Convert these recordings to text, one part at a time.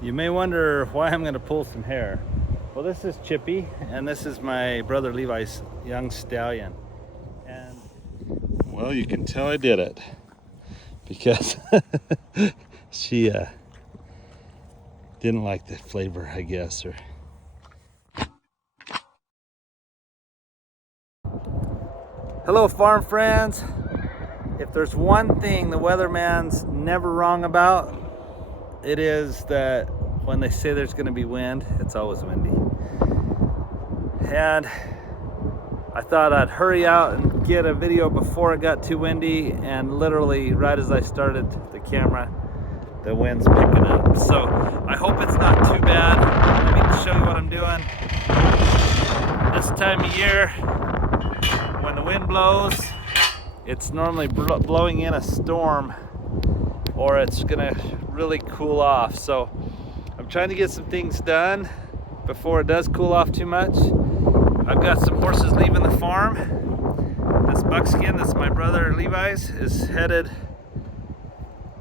You may wonder why I'm going to pull some hair. Well, this is Chippy, and this is my brother Levi's young stallion. And well, you can tell I did it because she didn't like the flavor, I guess. Or hello, farm friends. If there's one thing the weatherman's never wrong about, it is that when they say there's going to be wind, it's always windy. And I thought I'd hurry out and get a video before it got too windy, and literally right as I started the camera, the wind's picking up. So I hope it's not too bad. Let me show you what I'm doing. This time of year, when the wind blows, it's normally blowing in a storm, or it's gonna really cool off. So I'm trying to get some things done before it does cool off too much. I've got some horses leaving the farm. This buckskin, that's my brother Levi's, is headed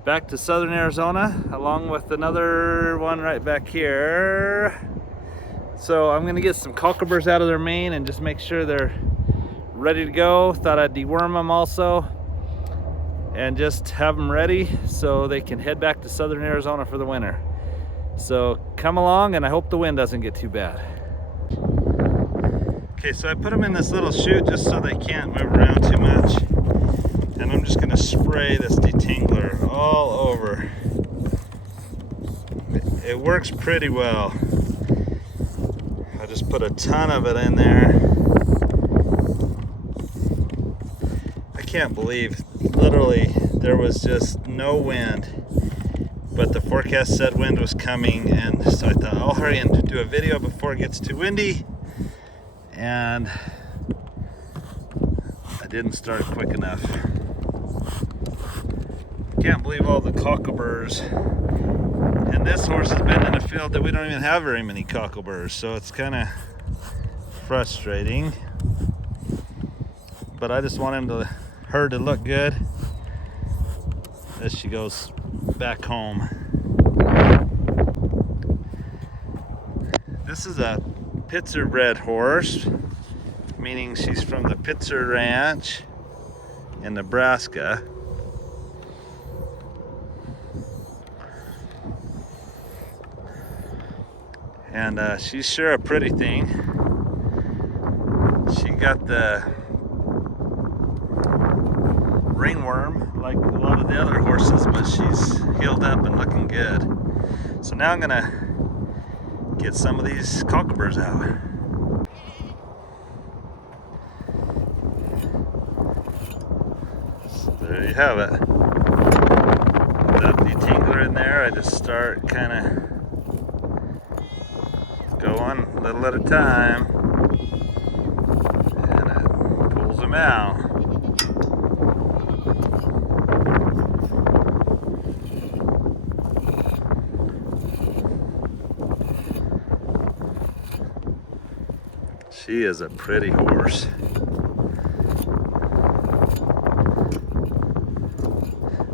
back to southern Arizona, along with another one right back here. So I'm gonna get some cockaburs out of their mane and just make sure they're ready to go. Thought I'd deworm them also and just have them ready so they can head back to southern Arizona for the winter. So come along, and I hope the wind doesn't get too bad. Okay, so I put them in this little chute just so they can't move around too much. And I'm just gonna spray this detangler all over. It works pretty well. I just put a ton of it in there. I can't believe, literally, there was just no wind, but the forecast said wind was coming, and so I thought I'll hurry and do a video before it gets too windy, and I didn't start quick enough. Can't believe all the cockaburs, and this horse has been in a field that we don't even have very many cockaburs, so it's kind of frustrating, but I just want her to look good as she goes back home. This is a Pitzer bred horse, meaning she's from the Pitzer Ranch in Nebraska. And she's sure a pretty thing. She got the ringworm like a lot of the other horses, but she's healed up and looking good. So now I'm gonna get some of these cockaburs out. So there you have it. That detangler in there, I just start kind of going a little at a time, and it pulls them out. She is a pretty horse.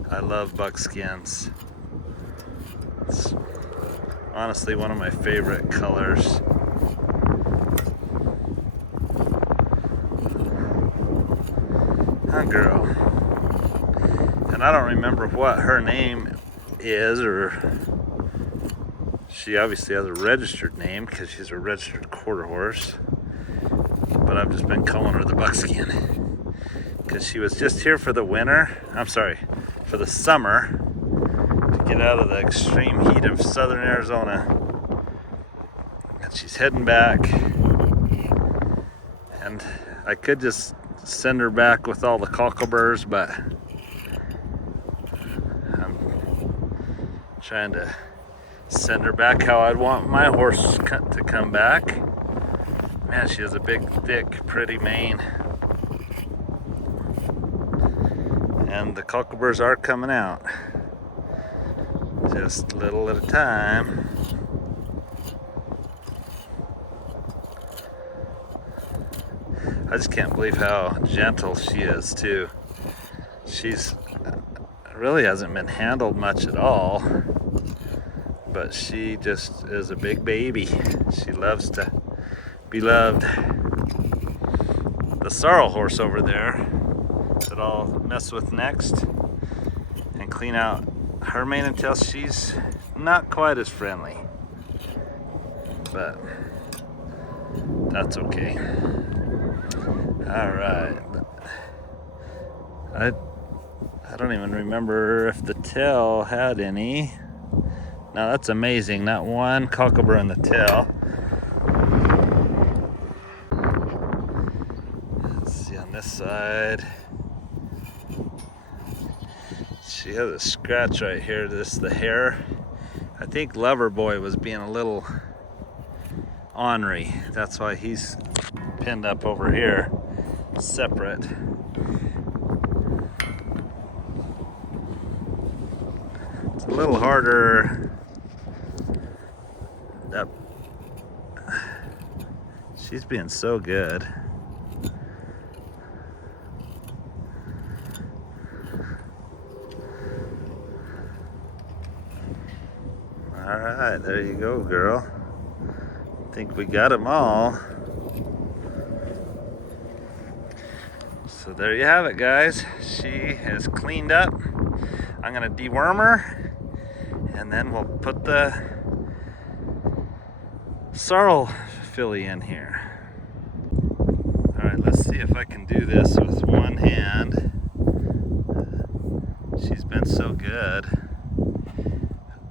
I love buckskins. It's honestly one of my favorite colors. Huh, girl. And I don't remember what her name is, or she obviously has a registered name because she's a registered quarter horse. But I've just been calling her the buckskin because she was just here for the winter. I'm sorry, for the summer, to get out of the extreme heat of southern Arizona. And she's heading back. And I could just send her back with all the cockaburs, but I'm trying to send her back how I'd want my horse to come back. Man, she has a big, thick, pretty mane. And the cockaburs are coming out. Just a little at a time. I just can't believe how gentle she is, too. She's really hasn't been handled much at all. but she just is a big baby. She loves to be loved. The sorrel horse over there that I'll mess with next and clean out her mane and tail, she's not quite as friendly, but that's okay. All right. I don't even remember if the tail had any. Now that's amazing, not one cocklebur in the tail. Let's see on this side. She has a scratch right here, this the hair. I think Lover Boy was being a little ornery. That's why he's pinned up over here, separate. It's a little harder. She's being so good. All right, there you go, girl. I think we got them all. So there you have it, guys. She is cleaned up. I'm gonna deworm her, and then we'll put the sorrel filly in here. All right, let's see if I can do this with one hand. She's been so good.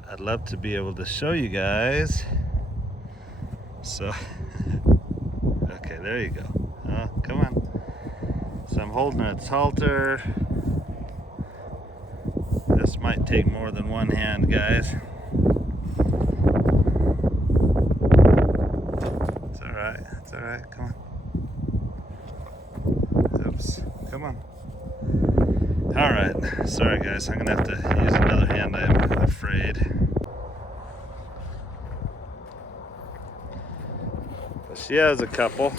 I'd love to be able to show you guys. So, okay, there you go. Oh, come on. So I'm holding its halter. This might take more than one hand, guys. It's all right. It's all right. Come on. Oops. Come on. All right. Sorry, guys. I'm gonna have to use another hand, I'm afraid. But she has a couple.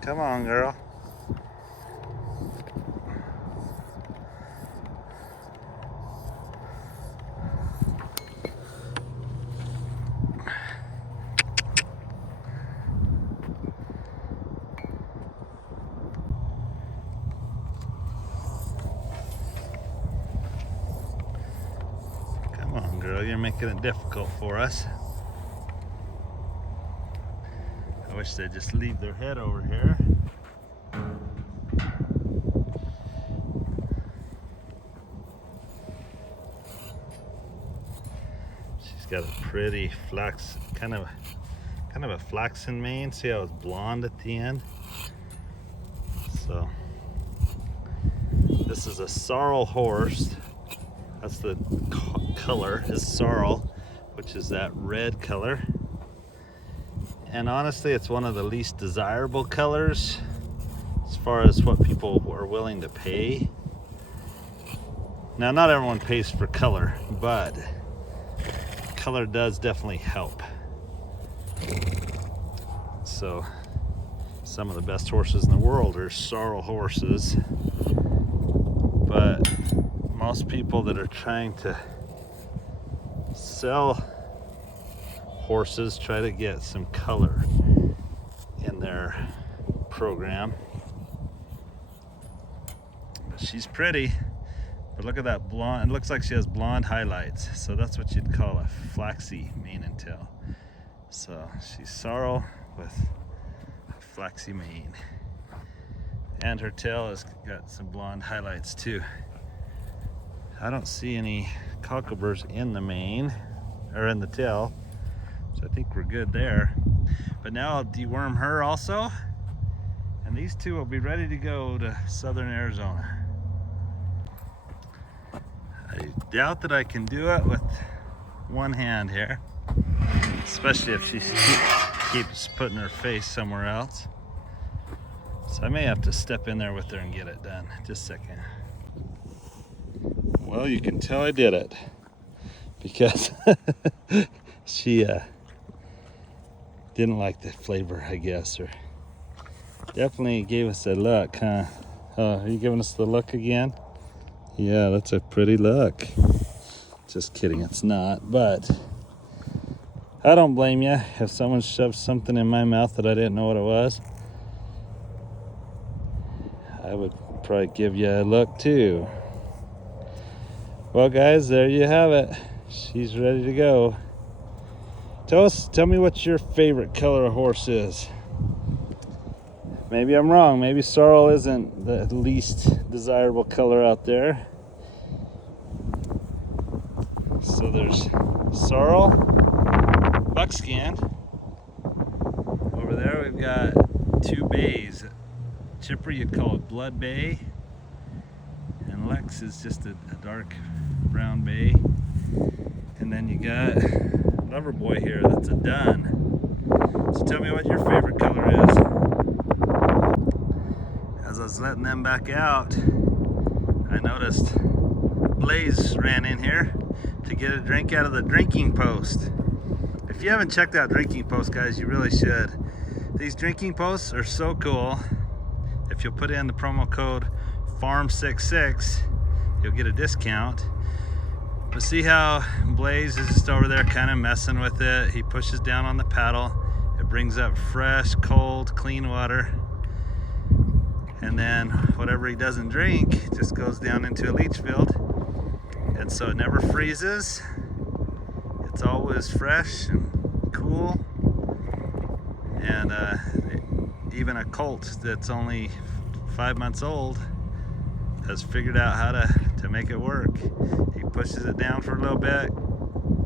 Come on, girl. Come on, girl. You're making it difficult for us. I wish they'd just leave their head over here. She's got a pretty flax, kind of a flaxen mane. See how it's blonde at the end? So this is a sorrel horse. That's the color, is sorrel, which is that red color. And honestly, it's one of the least desirable colors as far as what people are willing to pay. Now, not everyone pays for color, but color does definitely help. So some of the best horses in the world are sorrel horses, but most people that are trying to sell horses try to get some color in their program. But she's pretty, but look at that blonde. It looks like she has blonde highlights, so that's what you'd call a flaxy mane and tail. So she's sorrel with a flaxy mane, and her tail has got some blonde highlights too. I don't see any cockleburs in the mane or in the tail, so I think we're good there. But now I'll deworm her also, and these two will be ready to go to southern Arizona. I doubt that I can do it with one hand here, especially if she keeps putting her face somewhere else. So I may have to step in there with her and get it done. Just a second. Well, you can tell I did it because she didn't like the flavor, I guess, or definitely gave us a look, huh? Oh, are you giving us the look again? Yeah, that's a pretty look. Just kidding, it's not, but I don't blame you if someone shoved something in my mouth that I didn't know what it was. I would probably give you a look too. Well guys, there you have it. She's ready to go. Tell me what your favorite color of horse is. Maybe I'm wrong. Maybe sorrel isn't the least desirable color out there. So there's sorrel, buckskin. Over there we've got two bays. Chipper, you'd call it blood bay, and Lex is just a dark brown bay. And then you got Lover Boy here, that's a dun. So tell me what your favorite color is. As I was letting them back out, I noticed Blaze ran in here to get a drink out of the drinking post. If you haven't checked out drinking post, guys, you really should. These drinking posts are so cool. If you'll put in the promo code FARM66, you'll get a discount. But see how Blaze is just over there kind of messing with it. He pushes down on the paddle. It brings up fresh, cold, clean water. And then whatever he doesn't drink just goes down into a leach field. And so it never freezes. It's always fresh and cool. And even a colt that's only 5 months old has figured out how to make it work. He pushes it down for a little bit,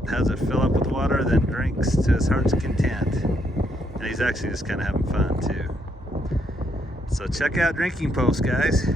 has it fill up with water, then drinks to his heart's content. And he's actually just kind of having fun too. So check out Drinking Post, guys.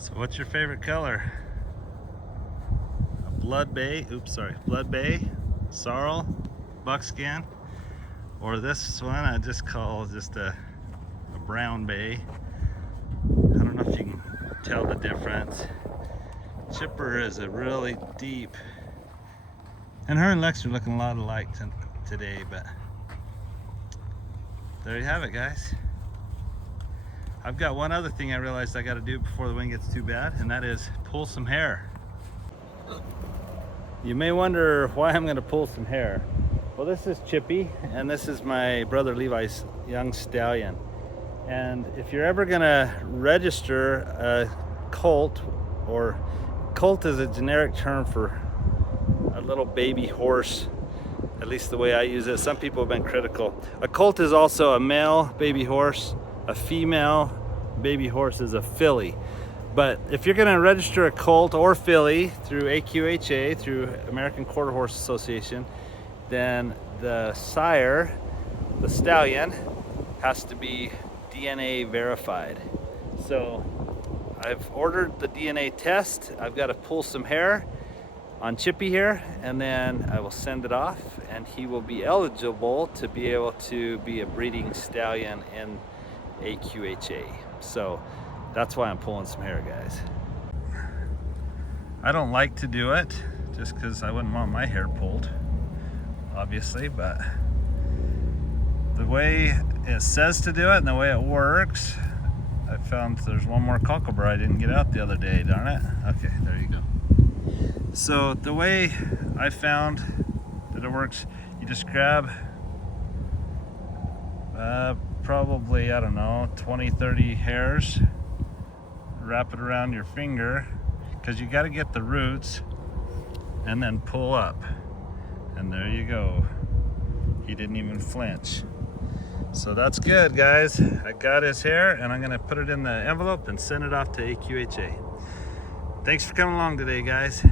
So what's your favorite color? A blood bay, blood bay, sorrel, buckskin, or this one I just call just a brown bay. I don't know if you can tell the difference. Chipper is a really deep, and her and Lex are looking a lot alike today, but there you have it, guys. I've got one other thing I realized I got to do before the wind gets too bad, and that is pull some hair. You may wonder why I'm going to pull some hair. Well, this is Chippy, and this is my brother Levi's young stallion. And if you're ever going to register a colt, or colt is a generic term for a little baby horse, at least the way I use it. Some people have been critical. A colt is also a male baby horse. A female baby horse is a filly. But if you're going to register a colt or filly through AQHA, through American Quarter Horse Association, then the sire, the stallion, has to be DNA verified. So I've ordered the DNA test. I've got to pull some hair on Chippy here, and then I will send it off, and he will be eligible to be able to be a breeding stallion in AQHA. So that's why I'm pulling some hair, guys. I don't like to do it just because I wouldn't want my hair pulled, obviously, but the way it says to do it and the way it works, I found there's one more cockleburr I didn't get out the other day, darn it. Okay, there you go. So the way I found that it works, you just grab probably, I don't know, 20-30 hairs, wrap it around your finger, because you got to get the roots, and then pull up, and there you go. He didn't even flinch. So that's good, guys. I got his hair, and I'm gonna put it in the envelope and send it off to AQHA. Thanks for coming along today, guys.